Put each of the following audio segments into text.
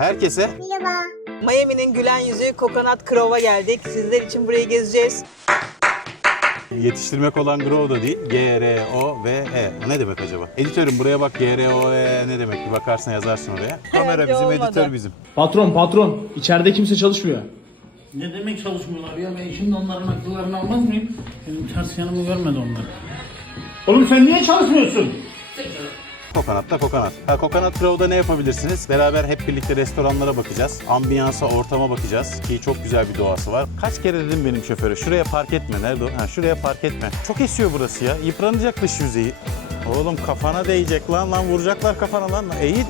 Herkese Merhaba. Miami'nin gülen yüzü Coconut Grove'a geldik. Sizler için burayı gezeceğiz. yetiştirmek olan grow da değil. G-R-O-V-E. O ne demek acaba? Editörüm buraya bak G-R-O-V-E ne demek? Bir bakarsın yazarsın oraya. Kamera bizim, olmadı. editör bizim. Patron patron içeride kimse çalışmıyor. Ne demek çalışmıyorlar ya? Ben şimdi onların akıllarını almaz mıyım? Benim ters yanımı görmedi onlar. Oğlum sen niye çalışmıyorsun? Kokonat'ta kokonat. Ha, Kokonat Grow'da ne yapabilirsiniz? Beraber hep birlikte restoranlara bakacağız. Ambiyansa, ortama bakacağız ki çok güzel bir doğası var. Kaç kere dedim benim şoföre şuraya park etme. Nerede? Ha, şuraya park etme. Çok esiyor burası ya. Yıpranacak dış yüzeyi. Oğlum kafana değecek lan lan vuracaklar kafana lan. Eğil.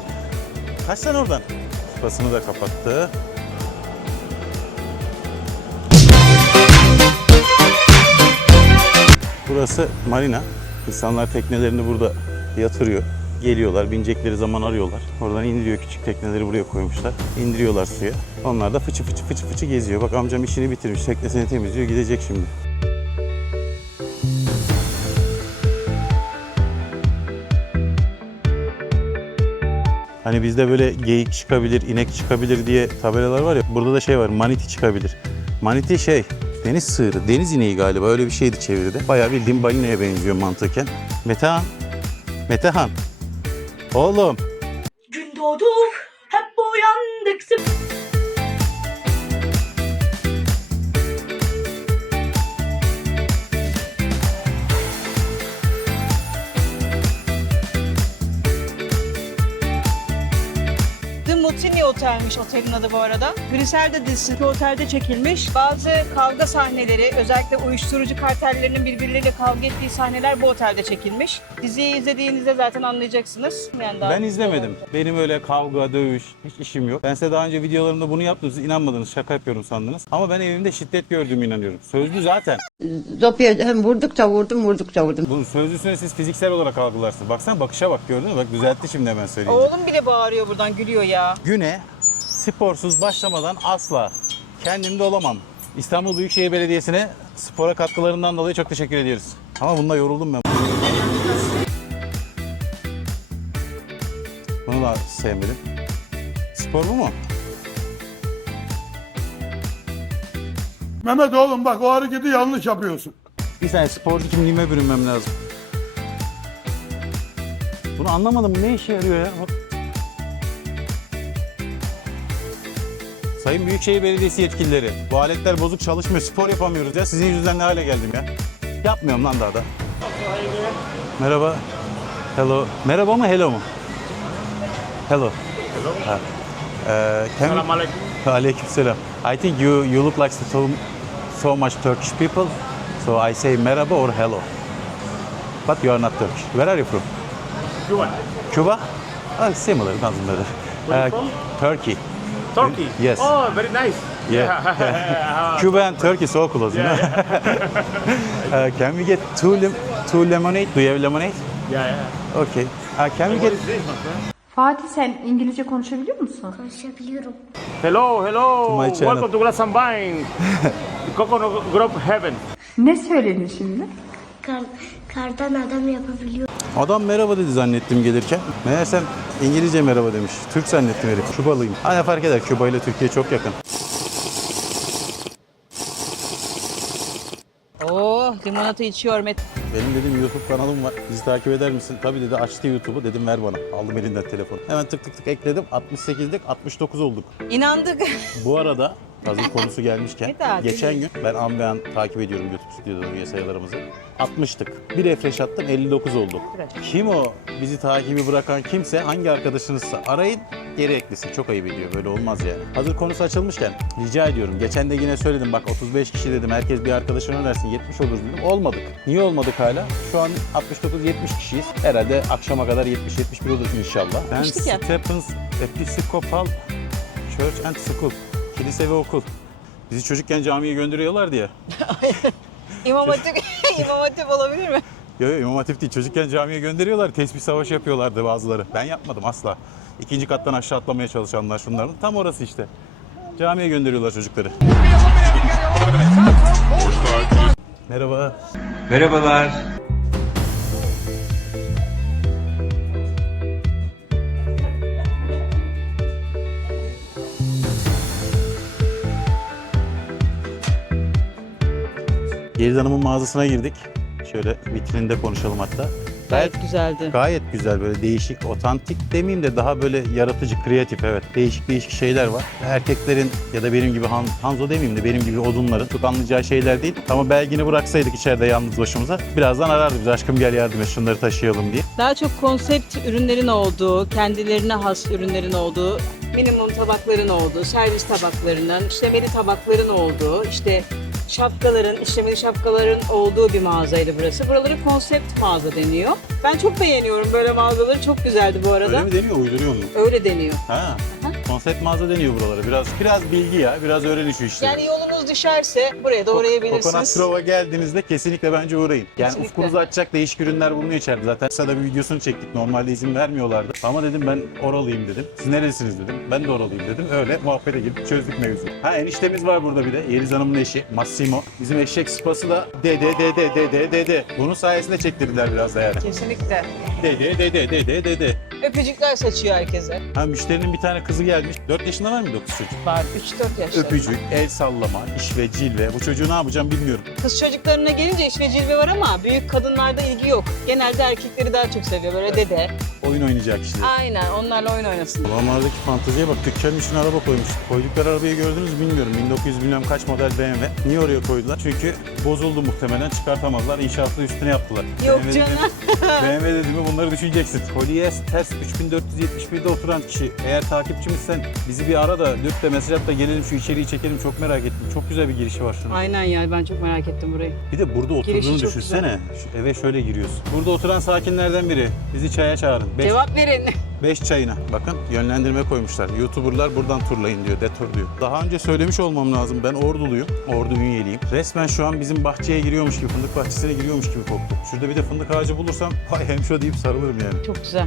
Kaç sen oradan. Basını da kapattı. Burası marina. İnsanlar teknelerini burada yatırıyor. Geliyorlar, binecekleri zaman arıyorlar. Oradan indiriyor küçük tekneleri buraya koymuşlar. İndiriyorlar suya. Onlar da fıçı fıçı fıçı fıçı geziyor. Bak amcam işini bitirmiş, teknesini temizliyor, gidecek şimdi. Hani bizde böyle geyik çıkabilir, inek çıkabilir diye tabelalar var ya. Burada da şey var, maniti çıkabilir. Maniti şey, deniz sığırı, deniz ineği galiba öyle bir şeydi çeviride. Bayağı bildiğim balinaya benziyor mantıken. Metehan, Metehan. Oğlum, Gün doğdu, hep uyandık. Otel'miş otelin adı bu arada. Griselda dizisi otelde çekilmiş. Bazı kavga sahneleri, özellikle uyuşturucu kartellerinin birbirleriyle kavga ettiği sahneler bu otelde çekilmiş. Diziyi izlediğinizde zaten anlayacaksınız. Yani daha ben izlemedim. Benim öyle kavga, dövüş, hiç işim yok. Ben size daha önce videolarımda bunu yaptım. Siz inanmadınız, şaka yapıyorum sandınız. Ama ben evimde şiddet gördüğümü inanıyorum. Sözlü zaten. Zopya hem vurdukça vurdum vurdukça vurdum. Bunun sözlüsünü siz fiziksel olarak algılarsınız. Baksana bakışa bak gördün mü? Bak düzeltti şimdi hemen söyleyince. Oğlum bile bağırıyor buradan, gülüyor ya. Güne sporsuz başlamadan asla kendimde olamam. İstanbul Büyükşehir Belediyesi'ne spora katkılarından dolayı çok teşekkür ediyoruz. Ama bunda yoruldum ben. Bunu da sevmedim. Spor bu mu? Mehmet oğlum bak o hareketi yanlış yapıyorsun. Bir saniye sporcu kimliğime bürünmem lazım. Bunu anlamadım. Ne işe yarıyor ya? Sayın Büyükşehir Belediyesi yetkilileri, bu aletler bozuk çalışmıyor, spor yapamıyoruz ya. Sizin yüzünden ne hale geldim ya? Yapmıyorum lan daha da. Merhaba. Hello. Merhaba mı, hello mu? Hello. Hello. Selam aleyküm. Aleyküm selam. I think you you look like so, so much Turkish people. So I say merhaba or hello. But you are not Turkish. Where are you from? Cuba. Cuba? Oh, similar, doesn't matter. Where Uh, from? Turkey. Turkey. Yes. Oh, very nice. Yeah. Cuba and Turkey so close, you know? uh, can we get two, lim- two lemonade? Do you have lemonade? yeah, yeah. Okay. Uh, can we What get... is this? Fatih sen İngilizce konuşabiliyor musun? Konuşabiliyorum. Hello, hello. To my channel. Welcome to Glass and Vine. Coconut Grove Heaven. Ne söyledin şimdi? Kar, kardan adam yapabiliyor. Adam merhaba dedi zannettim gelirken. Meğersem İngilizce merhaba demiş. Türk zannettim herif. Kübalıyım. Hani fark eder Küba ile Türkiye çok yakın. Oh, limonata içiyor Met. Benim dedim YouTube kanalım var. Bizi takip eder misin? Tabii dedi açtı YouTube'u. Dedim ver bana. Aldım elinden telefonu. Hemen tık tık tık ekledim. 68'lik 69 olduk. İnandık. Bu arada hazır konusu gelmişken daha geçen gün ben Ambean takip ediyorum YouTube stüdyodan üye sayılarımızı. 60'tık. Bir refresh attım 59 olduk. Kim o bizi takibi bırakan kimse hangi arkadaşınızsa arayın geri eklesin. Çok ayıp ediyor. Böyle olmaz yani. Hazır konusu açılmışken rica ediyorum. Geçen de yine söyledim bak 35 kişi dedim. Herkes bir arkadaşını önersin 70 olur dedim. Olmadık. Niye olmadık hala? Şu an 69-70 kişiyiz. Herhalde akşama kadar 70-71 olur inşallah. Ben ya. Stephens Episcopal Church and School. Kilise ve okul. Bizi çocukken camiye gönderiyorlardı ya. İmam Hatip, İmam Hatip olabilir mi? Yok yok İmam Hatip değil. Çocukken camiye gönderiyorlar. Tesbih savaşı yapıyorlardı bazıları. Ben yapmadım asla. İkinci kattan aşağı atlamaya çalışanlar şunların. Tam orası işte. Camiye gönderiyorlar çocukları. Merhaba. Merhabalar. Yeliz Hanım'ın mağazasına girdik. Şöyle vitrinde konuşalım hatta. Gayet güzeldi. Gayet güzel böyle değişik, otantik demeyeyim de daha böyle yaratıcı, kreatif evet. Değişik değişik şeyler var. Erkeklerin ya da benim gibi Han, Hanzo demeyeyim de benim gibi odunların çok anlayacağı şeyler değil. Ama belgini bıraksaydık içeride yalnız başımıza birazdan arardı biz aşkım gel yardım et şunları taşıyalım diye. Daha çok konsept ürünlerin olduğu, kendilerine has ürünlerin olduğu, minimum tabakların olduğu, servis tabaklarının, işlemeli tabakların olduğu, işte şapkaların, işlemeli şapkaların olduğu bir mağazaydı burası. Buraları konsept mağaza deniyor. Ben çok beğeniyorum böyle mağazaları. Çok güzeldi bu arada. Öyle mi deniyor, uyduruyor mu? Öyle deniyor. Ha. Konsept mağaza deniyor buralara. Biraz biraz bilgi ya, biraz öğrenin şu işleri. Yani yolunuz düşerse buraya da uğrayabilirsiniz. Grove'a geldiğinizde kesinlikle bence uğrayın. Yani Kesinlikle. ufkunuzu açacak değişik ürünler bulunuyor içeride. Zaten kısa da bir videosunu çektik. Normalde izin vermiyorlardı. Ama dedim ben oralıyım dedim. Siz neresiniz dedim. Ben de oralıyım dedim. Öyle muhabbete girip çözdük mevzuyu. Ha eniştemiz var burada bir de. Yeliz Hanım'ın eşi Massimo. Bizim eşek sıpası da dede dede dede dede. Bunun sayesinde çektirdiler biraz da yani. Kesinlikle. Dede dede dede dede. Öpücükler saçıyor herkese. Ha müşterinin bir tane kızı gelmiş. 4 yaşında var o kız çocuk? Var 3-4 yaşlarında. Öpücük, el sallama, iş ve cilve. Bu çocuğu ne yapacağım bilmiyorum. Kız çocuklarına gelince iş ve cilve var ama büyük kadınlarda ilgi yok. Genelde erkekleri daha çok seviyor böyle dede. Oyun oynayacak işte. Aynen onlarla oyun oynasın. Ulanlardaki fanteziye bak dükkanın içine araba koymuş. Koydukları arabayı gördünüz mü bilmiyorum. 1900 bilmem kaç model BMW. Niye oraya koydular? Çünkü bozuldu muhtemelen çıkartamazlar. İnşaatı üstüne yaptılar. Yok BMW canım. Dedim, BMW dedi mi bunları düşüneceksin. Polyes ters 3471'de oturan kişi. Eğer takipçimizsen bizi bir ara da lütfen mesaj at da gelelim şu içeriği çekelim. Çok merak ettim. Çok güzel bir girişi var şunun. Aynen ya ben çok merak ettim burayı. Bir de burada Girişi oturduğunu çok düşünsene. Şu eve şöyle giriyorsun. Burada oturan sakinlerden biri. Bizi çaya çağırın. Beş, Cevap verin. beş çayına. Bakın yönlendirme koymuşlar. YouTuber'lar buradan turlayın diyor. Detur diyor. Daha önce söylemiş olmam lazım. Ben Orduluyum. Ordu Ünyeliyim. Resmen şu an bizim bahçeye giriyormuş gibi, fındık bahçesine giriyormuş gibi koktu. Şurada bir de fındık ağacı bulursam vay hemşo deyip sarılırım yani. Çok güzel.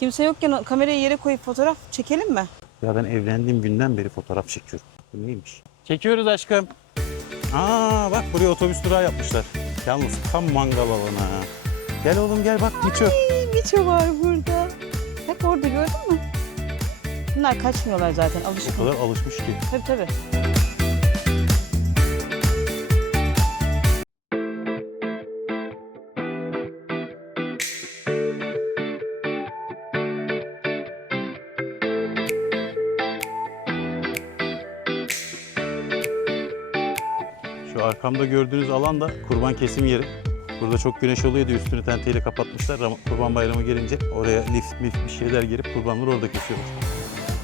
Kimse yokken kamerayı yere koyup fotoğraf çekelim mi? Ya ben evlendiğim günden beri fotoğraf çekiyorum. Bu neymiş? Çekiyoruz aşkım. Aa bak buraya otobüs durağı yapmışlar. Yalnız tam mangal alanı. Gel oğlum gel bak Miço. Miço var burada. Bak orada gördün mü? Bunlar kaçmıyorlar zaten O alışkın. kadar alışmış ki. Tabii tabii. Arkamda gördüğünüz alan da kurban kesim yeri. Burada çok güneş oluyor diye üstünü tenteyle kapatmışlar. Kurban bayramı gelince oraya lift mif bir şeyler girip kurbanları orada kesiyorlar.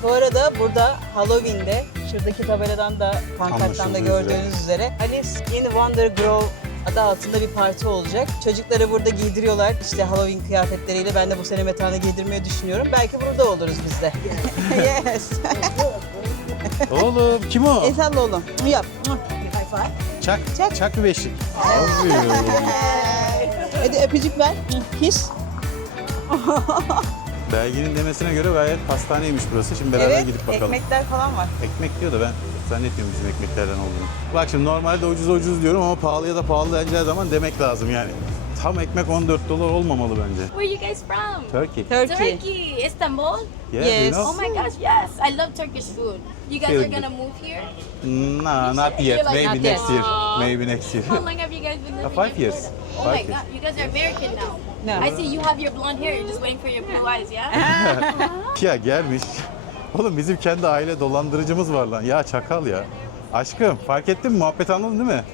Bu arada burada Halloween'de şuradaki tabeladan da pankarttan da Anlaşıldığı gördüğünüz üzere Alice in Wonder Grove adı altında bir parti olacak. Çocukları burada giydiriyorlar işte Halloween kıyafetleriyle. Ben de bu sene Metan'ı giydirmeyi düşünüyorum. Belki burada oluruz biz de. yes. Oğlum kim o? Salla oğlum. Yap. Çak, Çak. çak bir beşlik. Aferin. Hadi öpücük ver. His. Belginin demesine göre gayet pastaneymiş burası. Şimdi beraber Evet, gidip bakalım. ekmekler falan var. Ekmek diyor da ben zannetmiyorum bizim ekmeklerden olduğunu. Bak şimdi normalde ucuz ucuz diyorum ama pahalıya da pahalı deneceği zaman demek lazım yani. Tam ekmek 14 dolar olmamalı bence. Where are you guys from? Turkey. Turkey. Turkey, Istanbul. Yeah, do you Yes. know? Oh my gosh, yes! I love Turkish food. You guys Feel are good. gonna move here? Nah, not yet. like, Maybe not next yet. year. Maybe next year. How long have you guys been living five here years. Oh Five my years. god, you guys are American now. No. I see you have your blonde hair. You're just waiting for your blue eyes, yeah? ya gelmiş. Oğlum bizim kendi aile dolandırıcımız var lan. Ya çakal ya. Aşkım fark ettin mi? Muhabbet anladın değil mi?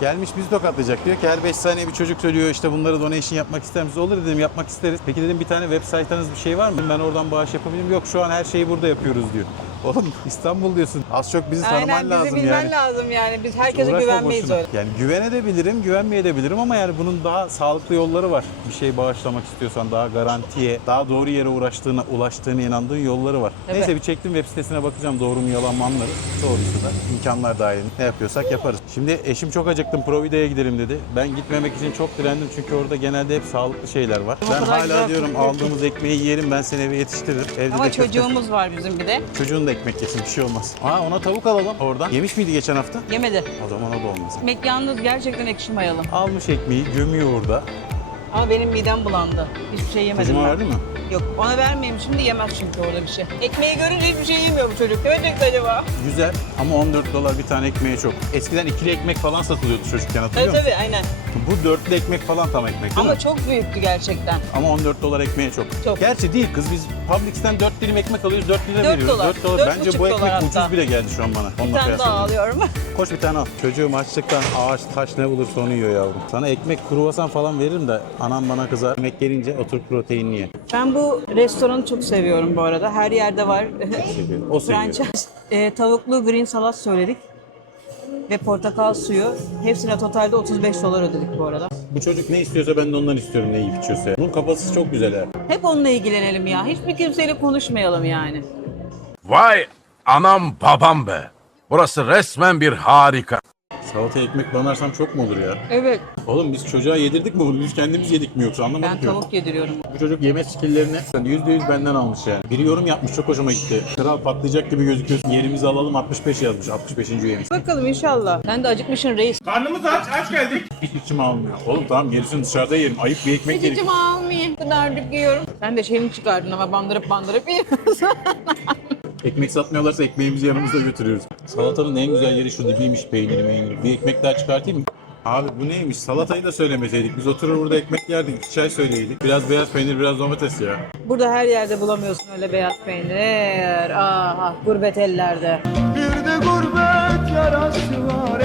Gelmiş bizi tokatlayacak diyor ki her 5 saniye bir çocuk söylüyor işte bunları donation yapmak ister misiniz? Olur dedim yapmak isteriz. Peki dedim bir tane web sayfanız bir şey var mı? Ben oradan bağış yapabilirim. Yok şu an her şeyi burada yapıyoruz diyor. Oğlum İstanbul diyorsun. Az çok bizi tanıman Aynen bizi lazım bilmen yani. lazım yani. Biz herkese Uğraşma güvenmeyiz boşuna. öyle. Yani güvenebilirim, güvenmeyebilirim ama yani bunun daha sağlıklı yolları var. Bir şey bağışlamak istiyorsan daha garantiye, daha doğru yere uğraştığına, ulaştığına inandığın yolları var. Evet. Neyse bir çektim web sitesine bakacağım doğru mu yalan mı anlarız. Doğruysa da imkanlar dahilinde ne yapıyorsak yaparız. Şimdi eşim çok acıktım Provida'ya gidelim dedi. Ben gitmemek için çok direndim çünkü orada genelde hep sağlıklı şeyler var. Ben hala güzel diyorum aldığımız ekmeği yiyelim ben seni eve yetiştiririm. Evde Ama de köfte- çocuğumuz var bizim bir de. Çocuğun da ekmek yesin bir şey olmaz. Aa ona tavuk alalım oradan. Yemiş miydi geçen hafta? Yemedi. O zaman o da olmaz. Ekmek yalnız gerçekten ekşi mayalı. Almış ekmeği, gömüyor orada. Ama benim midem bulandı. Hiçbir şey yemedim Çocuğuma ben. verdin mi? Yok ona vermeyeyim şimdi yemez çünkü orada bir şey. Ekmeği görünce hiçbir şey yemiyor bu çocuk. Ne yiyecek acaba? Güzel ama 14 dolar bir tane ekmeğe çok. Eskiden ikili ekmek falan satılıyordu çocukken hatırlıyor Tabii musun? tabii aynen. Bu dörtlü ekmek falan tam ekmek değil Ama mi? çok büyüktü gerçekten. Ama 14 dolar ekmeğe çok. Çok. Gerçi değil kız biz Publix'ten 4 dilim ekmek alıyoruz 4 lira Dört veriyoruz. dolar. 4 dolar. Dört Bence buçuk bu ekmek dolar ucuz hatta. bile geldi şu an bana. Bir Onunla tane daha alıyorum. Koş bir tane al. Çocuğum açlıktan ağaç taş ne bulursa onu yiyor yavrum. Sana ekmek kruvasan falan veririm de anam bana kızar. Yemek gelince otur proteinli ye. Ben bu restoranı çok seviyorum bu arada. Her yerde var. Seviyor. O seviyor. Franchise. E, tavuklu green salat söyledik. Ve portakal suyu. Hepsine totalde 35 dolar ödedik bu arada. Bu çocuk ne istiyorsa ben de ondan istiyorum ne yiyip içiyorsa. Bunun kafası çok güzel ha. Hep onunla ilgilenelim ya. Hiçbir kimseyle konuşmayalım yani. Vay anam babam be. Burası resmen bir harika. Salata ekmek banarsam çok mu olur ya? Evet. Oğlum biz çocuğa yedirdik mi bunu? Biz kendimiz yedik mi yoksa anlamadım Ben ki. tavuk yediriyorum. Bu çocuk yeme skilllerini %100 benden almış yani. Biri yorum yapmış çok hoşuma gitti. Kral patlayacak gibi gözüküyorsun. Yerimizi alalım 65 yazmış. 65. üyemiz. Bakalım inşallah. Sen de acıkmışsın reis. Karnımız aç, aç geldik. Hiç içim almıyor. Oğlum tamam gerisini dışarıda yerim. Ayıp bir ekmek yerim. Cicim almayayım. Kadarcık yiyorum. Sen de şeyini çıkardın ama bandırıp bandırıp yiyorsun. Ekmek satmıyorlarsa ekmeğimizi yanımızda götürüyoruz. Salatanın en güzel yeri şu dibiymiş peyniri meyniri. Bir ekmek daha çıkartayım mı? Abi bu neymiş? Salatayı da söylemeseydik. Biz oturur burada ekmek yerdik, iki çay söyleydik. Biraz beyaz peynir, biraz domates ya. Burada her yerde bulamıyorsun öyle beyaz peynir. Ah gurbet ellerde. Bir de gurbet yarası var.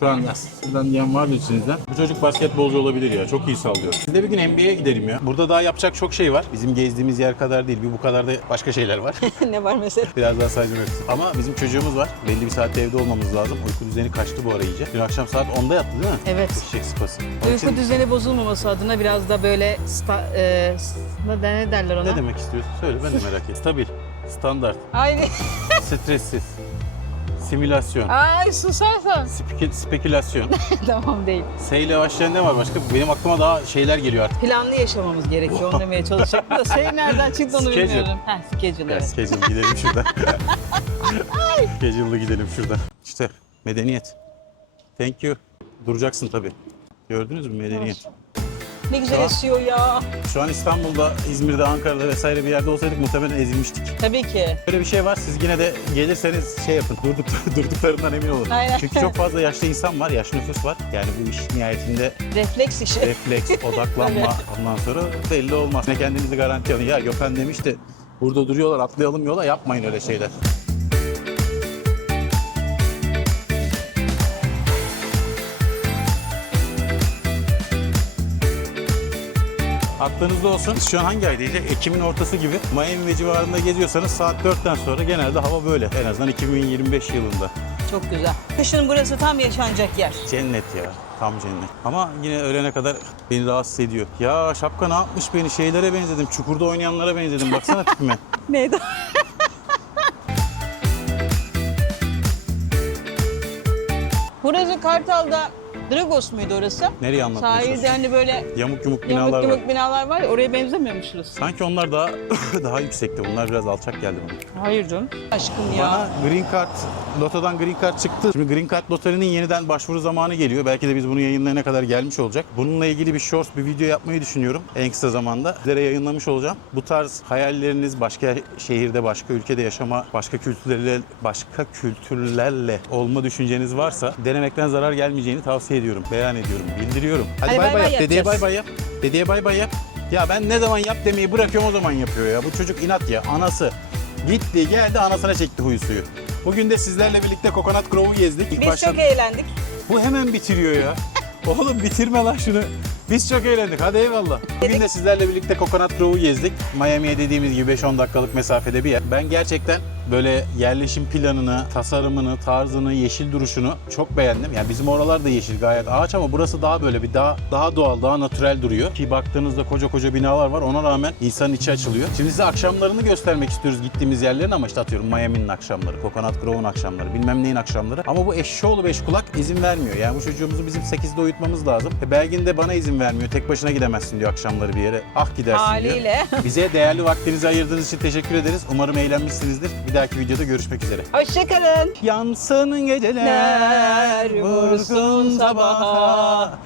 Şu an sizden diyen var mı içinizden? Bu çocuk basketbolcu olabilir ya. Çok iyi sallıyor. Biz de bir gün NBA'ye gidelim ya. Burada daha yapacak çok şey var. Bizim gezdiğimiz yer kadar değil. Bir bu kadar da başka şeyler var. ne var mesela? Biraz daha hepsini. Ama bizim çocuğumuz var. Belli bir saatte evde olmamız lazım. Uyku düzeni kaçtı bu ara iyice. Dün akşam saat 10'da yattı değil mi? Evet. Eşek sıpası. Onun Uyku için düzeni bozulmaması adına biraz da böyle sta, e, ne, ne derler ona? ne demek istiyorsun? Söyle ben de merak ettim. Stabil, standart, Ay, stressiz, simülasyon, ay susarsan. speki- spekülasyon. tamam değil. S ile başlayan ne var başka? Benim aklıma daha şeyler geliyor artık. Planlı yaşamamız gerekiyor onu demeye çalışacaktım da şey nereden çıktı onu Schedule. bilmiyorum. Heh, schedule Ya evet. schedule gidelim şuradan. Schedule'lı gidelim şuradan. İşte medeniyet. Thank you. Duracaksın tabii. Gördünüz mü medeniyet? Ne güzel Tamam. esiyor ya. Şu an İstanbul'da, İzmir'de, Ankara'da vesaire bir yerde olsaydık muhtemelen ezilmiştik. Tabii ki. Böyle bir şey var. Siz yine de gelirseniz şey yapın. Durduk, durduklarından emin olun. Aynen. Çünkü çok fazla yaşlı insan var, yaşlı nüfus var. Yani bu iş nihayetinde Refleks işi. refleks, odaklanma ondan sonra belli olmaz. Ne kendinizi garanti alın. Ya Gökhan demişti burada duruyorlar atlayalım yola yapmayın öyle şeyler. Aklınızda olsun. Şu an hangi aydaydı? Ekim'in ortası gibi. Miami ve civarında geziyorsanız saat 4'ten sonra genelde hava böyle. En azından 2025 yılında. Çok güzel. Kışın burası tam yaşanacak yer. Cennet ya. Tam cennet. Ama yine ölene kadar beni rahatsız ediyor. Ya şapka ne yapmış beni? Şeylere benzedim. Çukurda oynayanlara benzedim. Baksana tipime. Neydi? Burası Kartal'da Dragos muydu orası? Nereye anlatmaya Sahilde çalışıyorsun? hani böyle Yamuk yumuk binalar yamuk var. yumuk binalar var ya oraya benzemiyormuş şurası. Sanki onlar daha daha yüksekti. Bunlar biraz alçak geldi bana. Hayır canım. Aşkım ya. Bana Green Card, Loto'dan Green Card çıktı. Şimdi Green Card Loteri'nin yeniden başvuru zamanı geliyor. Belki de biz bunu yayınlayana kadar gelmiş olacak. Bununla ilgili bir shorts, bir video yapmayı düşünüyorum en kısa zamanda. Sizlere yayınlamış olacağım. Bu tarz hayalleriniz başka şehirde, başka ülkede yaşama, başka kültürlerle, başka kültürlerle olma düşünceniz varsa denemekten zarar gelmeyeceğini tavsiye ediyorum, beyan ediyorum, bildiriyorum. Hadi, Hadi bay bay bay bay yap. Dedeye bay yapacağız. bay yap. Dedeye bay bay yap. Ya ben ne zaman yap demeyi bırakıyorum o zaman yapıyor ya. Bu çocuk inat ya. Anası gitti geldi anasına çekti huyu suyu. Bugün de sizlerle birlikte Coconut Grove'u gezdik. İlk Biz başta- çok eğlendik. Bu hemen bitiriyor ya. Oğlum bitirme lan şunu. Biz çok eğlendik. Hadi eyvallah. Bugün de sizlerle birlikte Coconut Grove'u gezdik. Miami'ye dediğimiz gibi 5-10 dakikalık mesafede bir yer. Ben gerçekten böyle yerleşim planını, tasarımını, tarzını, yeşil duruşunu çok beğendim. Yani bizim oralar da yeşil gayet ağaç ama burası daha böyle bir daha daha doğal, daha natürel duruyor. Ki baktığınızda koca koca binalar var. Ona rağmen insanın içi açılıyor. Şimdi size akşamlarını göstermek istiyoruz gittiğimiz yerlerin ama işte atıyorum Miami'nin akşamları, Coconut Grove'un akşamları, bilmem neyin akşamları. Ama bu eşşoğlu beş kulak izin vermiyor. Yani bu çocuğumuzu bizim 8'de uyutmamız lazım. E Belgin de bana izin vermiyor. Tek başına gidemezsin diyor akşamları bir yere. Ah gidersin diyor. Haliyle. Bize değerli vaktinizi ayırdığınız için teşekkür ederiz. Umarım eğlenmişsinizdir. Bir dahaki videoda görüşmek üzere. Hoşçakalın. Yansın geceler, Vursun sabaha.